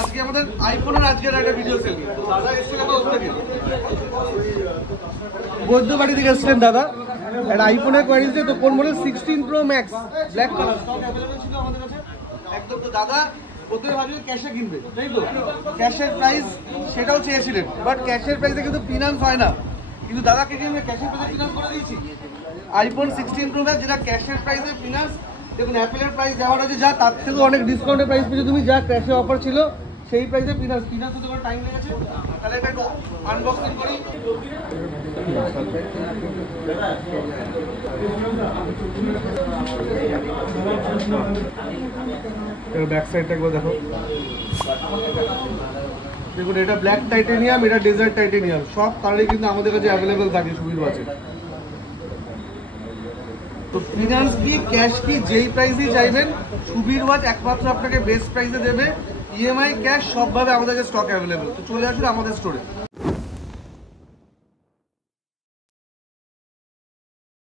আজকে আমাদের আইফোনের আজকের একটা ভিডিও সেল নিয়ে দাদা এসেছে কত থেকে বৈদ্যবাড়ি থেকে এসেছিলেন দাদা একটা আইফোনের কোয়ালিটি তো কোন model 16 pro max black colour stock available ছিল আমাদের কাছে একদম। তো দাদা প্রথমে ভাবছিল ক্যাশে কিনবে তাই তো, ক্যাশের প্রাইস সেটাও চেয়েছিলেন, বাট ক্যাশের প্রাইসে কিন্তু ফিনান্স হয় না, কিন্তু দাদাকে কিন্তু ক্যাশের প্রাইসে ফিনান্স করে দিয়েছি। আইফোন 16 প্রো ম্যাক্স যেটা ক্যাশের প্রাইসে ফিনান্স, দেখুন অ্যাপেলের প্রাইস দেওয়ার আছে যা তার থেকেও অনেক ডিসকাউন্টের প্রাইস পেয়েছো তুমি, যা ক্যাশে অফার ছিল সেই প্রাইসে ফিনান্স হতে কোনো টাইম লেগেছে। তাহলে এটা একটু আনবক্সিং করি। ব্যাক সাইডটা একবার দেখো, দেখুন এটা ব্ল্যাক টাইটেনিয়াম, এটা ডেজার্ট টাইটেনিয়াম, সব কালারই কিন্তু আমাদের কাছে অ্যাভেলেবেল থাকে সুবীর ওয়াচে। তো ফিনান্স কি ক্যাশ কি যেই প্রাইসেই চাইবেন সুবীর ওয়াচ একমাত্র আপনাকে বেস্ট প্রাইসে দেবে, ইএমআই ক্যাশ সবভাবে আমাদের কাছে স্টক অ্যাভেলেবেল। তো চলে আসুন আমাদের স্টোরে।